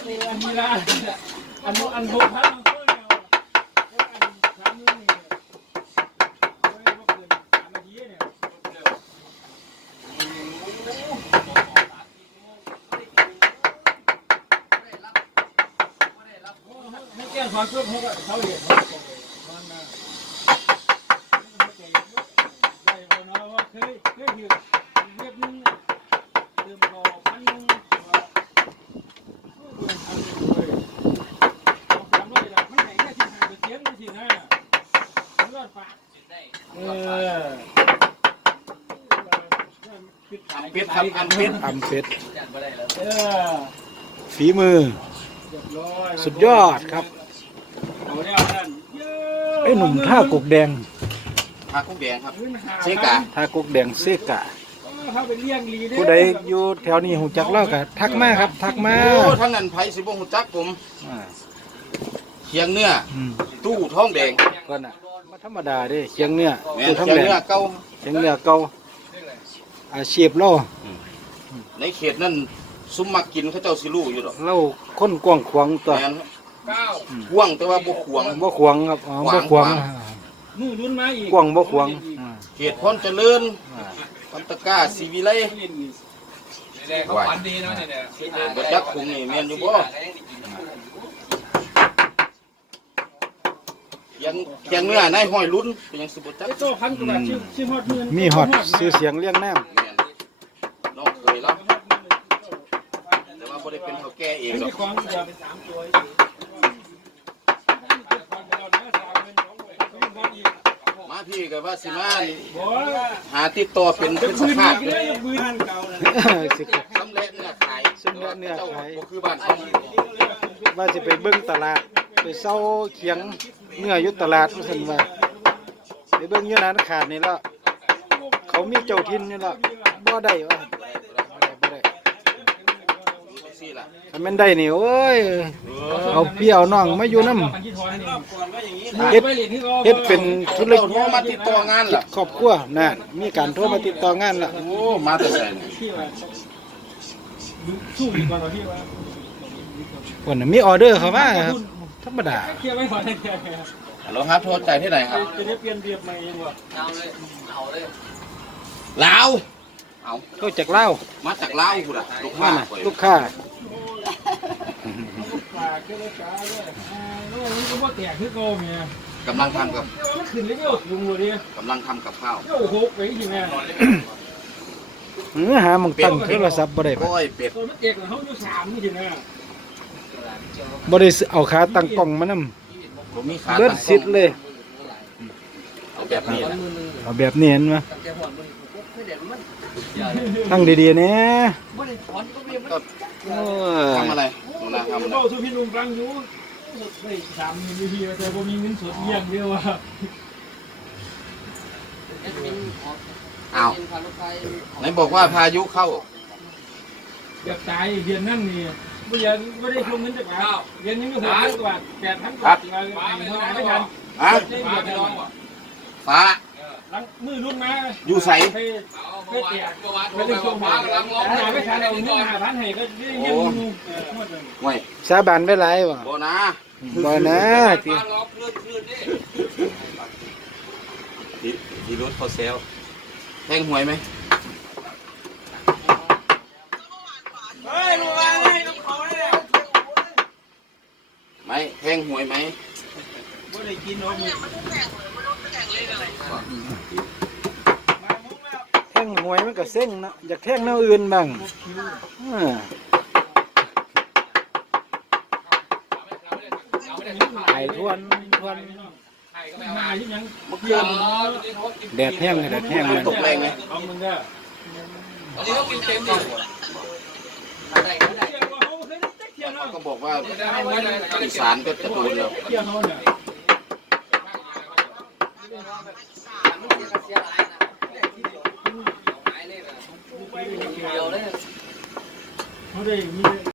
อันนี้ละอันนู้นอันหกพันมันก็เดียวอันสามนิ้วนี่ไม่ว่าเกินสามนาทีเนี่ยให้แก้ความเพื่อเขาก็เขาเหรียญเขาบอกเลยมันนะได้บ่เนาะว่าเคยเคยถือเรียบนึงเติมต่อพันนึงว่าเดือนพันนึงเลยเอาสามร้อยละไม่ไหนแค่สิบห้าเปอร์เซ็นต์นี่สินะมันร อดปากเออเป็ดครับอันเป็ดอำเป็ดเออฝีมือ เรียบร้อยสุดยอดครับ เอาแล้วนั่นเย้ไอ้หนุ่มท่ากกแดงผักกุ้งแดงครับขึ้นหาเชกะท่ากกแดงเซกะเขาไปเลี้ยงลีเด้อผู้ใดอยู่แถวนี้หูจักเล่าก็ทักมาครับ ทักมาโอ้ทั้งนั้นไผสิบ่ฮู้จักผม อ่า เคียงเนื้ออืมตู้ท้องแดงก่อนน่ะมาธรรมดาเด้เชียงเนื้อแม่คืนอทั้งเคียงแดงเนื้อเก่าเชียงเนื้อเก่าอาชีพเราในเขตนั้นซุมมักกินเขาเจ้าสิรู้อยู่ดอกเราคนกว้างขวางตัวแม่นกว้างแต่ว่าบ่ขวาง บ่ขวางครับอ๋อบ่ขวางมือรุ่นมาอีกกว้างบ่ขวางอ่าเขตพรเจริญอ่าปันตะกร้าสีวิไล เขาฝันดีเนาะเนี่ยเนี่ยบ่จักคุมนี่แม่นอยู่บ่เคี ยงเคียงเนื้อนายห้อยลุ้นเป็นหยังสิบ่จักไอ้โตพันกว่าบาทชื่อชื่อฮอดหมื่นมีฮอดชื่อเสียงเรียงน้ำแม่นน้องเคยรับแต่ว่าบ่ได้เป็นเฒ่าแก่เองไม่หรอมีกของเดียวเป็นสามตัวมาพี่ก็ว่าสิมานี่บ่หาติดต่อเป็นจะเป็นสพื้นภาพอีกเลเลยยพื้นเก่าเลยสิครับสำเร็จเนื้อขายสำเร็จเนื้อขายบ่คือบ้านเขาว่าจะไปเบิ่งตลาด ไปเซาเขียงเนื้ออยู่ตลาดว่าซั่นว่าไปเบิ่งอยู่นั้นขาดนี่แล้วเขามีเจ้าถิ่นนี่แล้วบ่ได้ว่าบ่ได้บ่ได้สิล่ะถ้าแม่นได้นี่โอ้ยเอาพี่เอาน้องมาอยู่นำเฮ็ดเฮ็ดเป็นธุรเรากิจโทรมาติดต่องานล่ะครอบครัวนั่นมีการโทรมาติดต่องานแล้วโอ้มาแต่แสนที่ว่าสู้อีกก่อนที่ว่าคนน่ะมีออเดอร์เข้ามาครับ ธรรมดาเคลียร์ไว้ก่อนเคลียร์ฮัลโหลครับโทรใจที่ไหนครับจะได้เปลี่ยนเรียบใหม่ดีกว่าเอาเลยเอาเลยลาวเอาเข้าจากลาวมาจากลาวพุ่นน่ะลูกมาค้าน่ะข่อยลูกค้าปากก็เลยจ้าด้วยอ่าแล้วอันนี้ก็บ่แตกคือเก่าแม่กำลังทำกับมันขึ้นเลยเดียวลุงเลยดิกำลังทำกับข้าวเดียวหกไปที่แม่เออหาหมองตั้งโทรศัพท์บ่ได้ปะก้อยเป็ดตัวมันแตกแล้วเขาอยู่สามนี่สินะ บ่ได้ซื้อเอาขาตั้งกล้องมานำผมมีขาเบิดตั้งสิทธิ์เลย เอาแบบนี้ล่ะเอาแบบนี้เห็นบ่จะหวนมันปุ๊บไม่เด็ดมันตั้งดีๆแหน่ไม่ได้ถอนก็ไม่มันก็โอ้ยทำอะไรหนูนาทำอะไร เบ้าสุพี่ลุงฟังอยู่เฮ้ยสามมีทีแต่บ่มีเงินสดเยี่ยงเดียวอะเอ็ดมินของอ้าวเอ็ดมินพาลูกไปไหนบอกว่าพายุเข้าเกือบตายเดือนนั่นนี่ บ่ยังบ่ได้ลงเงินจากบาทเดือนนี้มีหกพันกว่าแปดพันกว่าหัวหน้าไม่ทันฮะได้เดือนนึงฟ้าหลังมือรุ่นมาอยู่ไสไปเมื่อวานเมื่อวานไปได้ชมหากำลังร้องหาไม่ทันเอาเงินหาพันให้ก็ยังงูหมดเลยไว้สาบานไว้หลายบ่บ่นะบ่นะติบ้านร้องคลื่นคลื่นดิที่ที่รถเขาเซลแทงหวยไหม เฮ้ยลูกอะไรน้ำเขาเนี่ย ไหมแท งหวยไหมบ่ได้กินนมแท่งมวยมันก็เซ็งเนาะอยากแท่งแนวอื่นบ้างอ่าไอ้ทวนทวนมาที่ยังเมื่อคืนแดดแห้งเลยแดดแห้งเลยตกแรงไหมเอามึงเด้อวันนี้ก็กินเต็มดิได้ก็ได้ เที่ยวเนาก็บอกว่าอีสานก็จะโดนแล้วเยวเขาเนี่ยเสียหลายนะหายเลยนะเดียวเลยเขาได้มี